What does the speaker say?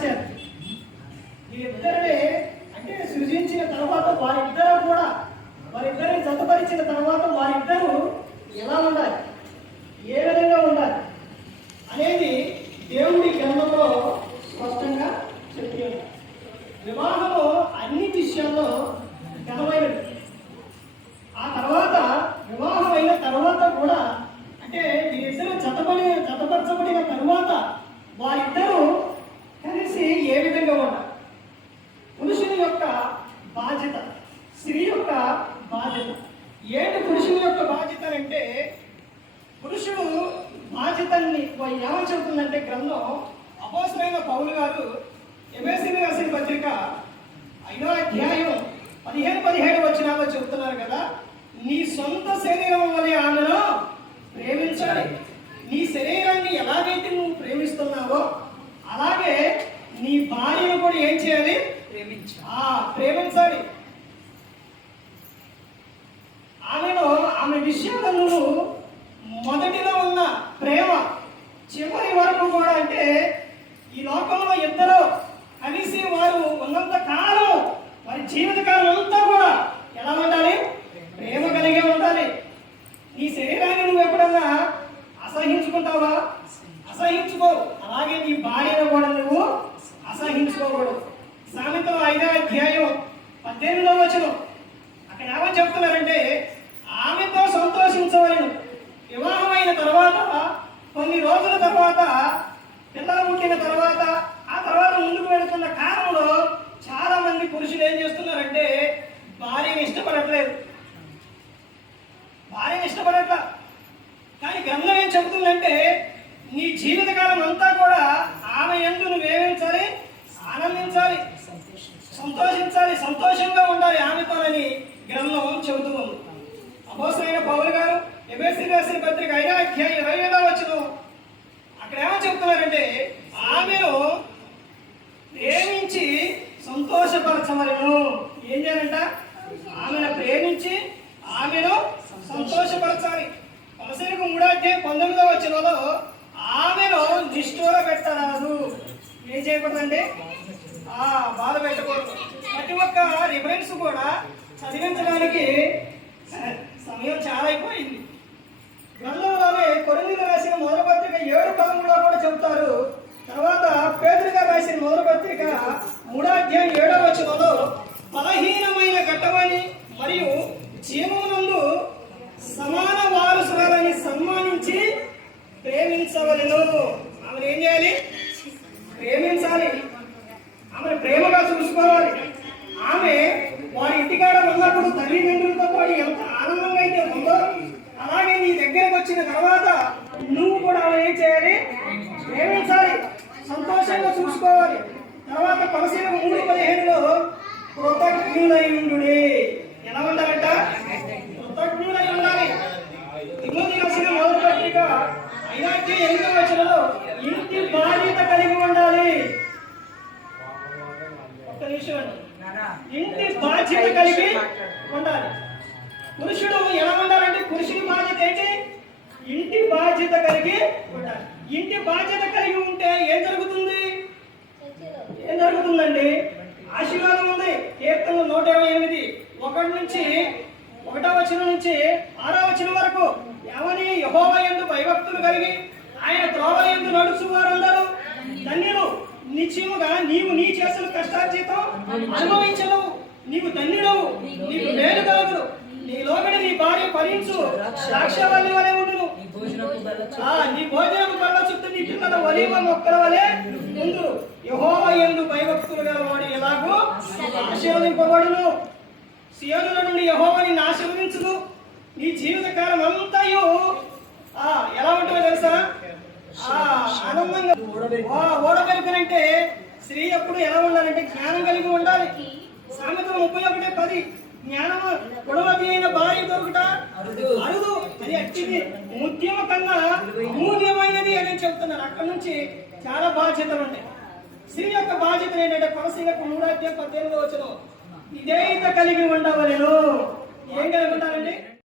పరిచారు. వీరిద్దరిని అంటే సృజించిన తర్వాత వారిద్దరిని జతపరిచిన తర్వాత వారిద్దరూ ఎలా ఉండాలి, ఏ విధంగా ఉండాలి అనేది దేవుడి గ్రంథంలో స్పష్టంగా చెప్తూ ఉన్నారు. వివాహము అన్ని విషయాల్లో ఘనమైనది. ఆ తర్వాత వివాహం అయిన తర్వాత కూడా అంటే వీరిద్దరూ జతపరచబడిన తరువాత వారిద్దరూ కలిసి ఏ విధంగా ఉండాలి, పురుషుని యొక్క బాధ్యత, స్త్రీ యొక్క బాధ్యత ఏంటి? పురుషుని యొక్క బాధ్యత అంటే పురుషుడు బాధ్యతని ఏమని చెబుతుందంటే గ్రంథం అపోస్తలుడైన పౌలు గారు ఎఫెసీయులకు రాసిన పత్రిక 5వ అధ్యాయం 15-17 వచనాల్లో చెబుతున్నారు కదా, నీ సొంత శరీరం వలె ఆమెను ప్రేమించాలి. నీ శరీరాన్ని ఎలాగైతే నువ్వు ప్రేమిస్తున్నావో అలాగే నీ భార్యను కూడా ఏం చేయాలి? ప్రేమించాలి. ఆమె విషయంలో నువ్వు మొదటిలో ఉన్న ప్రేమ చివరి వరకు కూడా అంటే ఈ లోకంలో ఇద్దరు కలిసి వారు ఉన్నంత కాలం వారి జీవితకాలం అంతా కూడా ఎలా ఉండాలి? ప్రేమ కలిగే ఉండాలి. నీ శరీరాన్ని నువ్వు ఎప్పుడన్నా అసహించుకుంటావా? అసహించుకో. అలాగే నీ భార్యను కూడా నువ్వు అసహించుకోకూడదు. సామెతలు 5వ అధ్యాయం 18వ వచనం అక్కడ ఏమని చెప్తున్నారంటే ఆమెతో సంతోషించవలను. వివాహం అయిన తర్వాత కొన్ని రోజుల తర్వాత పిల్లలు పుట్టిన తర్వాత ఆ తర్వాత ముందుకు వెళుతున్న కాలంలో చాలా మంది పురుషులు ఏం చేస్తున్నారంటే భార్యని ఇష్టపడట్లేదు. కానీ గ్రంథం ఏం చెబుతుందంటే నీ జీవితకాలం అంతా కూడా ఆమె యందు నువ్వేమించాలి? ఆనందించాలి, సంతోషించాలి, సంతోషంగా ఉండాలి ఆమెతోనని గ్రంథం చెబుతూ ఉంది. అపోస్తలుడైన పౌలు గారు ఎఫెసీయులకు రాసిన పత్రిక 5వ అధ్యాయం 27వ వచనం అక్కడ ఏమని చెప్తున్నారంటే ఆమెను ప్రేమించి సంతోషపరచవలెను. ఏం చేయాలంట? ఆమెను ప్రేమించి ఆమెను సంతోషపరచాలి. కొలసీలకు 3వ అధ్యాయం 19వ వచనంలో ఆమెను నిష్ఠూర పెట్టరాదు. ఏం చేయకూడదండి? బాధ పెట్టకూడదు. ప్రతి ఒక్క రిఫరెన్స్ కూడా చదివించడానికి సమయం చాలా అయిపోయింది. గ్రంథంలోనే కొరింథీయులకు రాసిన మొదటి పత్రిక 7:13లో కూడా చెబుతారు. తర్వాత పేతురు గారు రాసిన మొదటి పత్రిక 3వ అధ్యాయం 7వ వచనంలో బలహీనమైన ఘట్టమని మరియు జీవమునందు సమాన వారసురాలని సన్మానించి ప్రేమించవలెను. ఆమెను ఏం చేయాలి? ప్రేమించాలి. ఆమెను ప్రేమగా చూసుకోవాలి. ఆమె వారి ఇంటికాడ ఉన్నప్పుడు తల్లిదండ్రులతో పాటు ఎంత ఆనందంగా అయితే ఉందో అలాగే నీ దగ్గరకు వచ్చిన తర్వాత నువ్వు కూడా ఆమె ఏం చేయాలి? ప్రేమించాలి, సంతోషంగా చూసుకోవాలి. తర్వాత కొలసీలకు 3:15లో కృతజ్ఞులై ఉండుడి. ఎలా ఉండాలంట? కృతజ్ఞులై ఉండాలి. తిమోతికి రాసిన మొదటి పత్రిక 5వ అధ్యాయం 8వ వచనంలో ఇంటి బాధ్యత కలిగి ఉండాలి. ఒక్క నిమిషం అండి. ఇంటి బాధ్యత కలిగి ఉండాలి. పురుషుడు ఎలా ఉండాలంటే పురుషుని బాధ్యత ఏంటి? ఇంటి బాధ్యత కలిగి ఉండాలి. ఇంటి బాధ్యత కలిగి ఉంటే ఏం జరుగుతుంది? ఏం జరుగుతుందండి? ఆశీర్వాదం ఉంది. కీర్తనలు 128 1 నుంచి 1వ వచనం నుంచి 6వ వచనం వరకు ఏమని? యెహోవా యందు భయభక్తులు కలిగి ఆయన త్రోవల యందు నడుచు వారందరూ ధన్యులు. నిశ్చయముగా నీవు నీ చేసిన కష్టార్జితం అనుభవించను. నీవు ధన్యుడవు, నీకు మేలు కలుగును. నీ లోబడి నీ భార్య ఫలించు ద్రాక్షవల్లి వలె ఉండును. నీ భోజనపు బల్ల చుట్టూ నీ పిల్లల ఒలీవ మొక్కల వలె ఉండు. యెహోవా యందు భయభక్తులు గలవాడు ఎలాగూ ఆశీర్వదింపబడును. సియోనుల నుండి యెహోవా నిన్ను ఆశీర్వదించును. నీ జీవిత కాలం అంతయు ఎలా ఉంటుందో తెలుసా? ఆనందంగా ఓడబెరుకునంటే స్త్రీ ఎప్పుడు ఎలా ఉండాలంటే జ్ఞానం కలిగి ఉండాలి. సామెతలు 31:10 జ్ఞానము గుణవతి అయిన భార్య దొరుకుట అరుదు, అది అట్టిది ముత్యమ కన్నా అమూల్యమైనది అని చెప్తున్నారు. అక్కడ నుంచి చాలా బాధ్యతలు ఉన్నాయి. స్త్రీ యొక్క బాధ్యత ఏంటంటే కొలసీలకు 3:18 వచనం విధేయత కలిగి ఉండవలెను. ఏం కలిగి ఉండాలండి?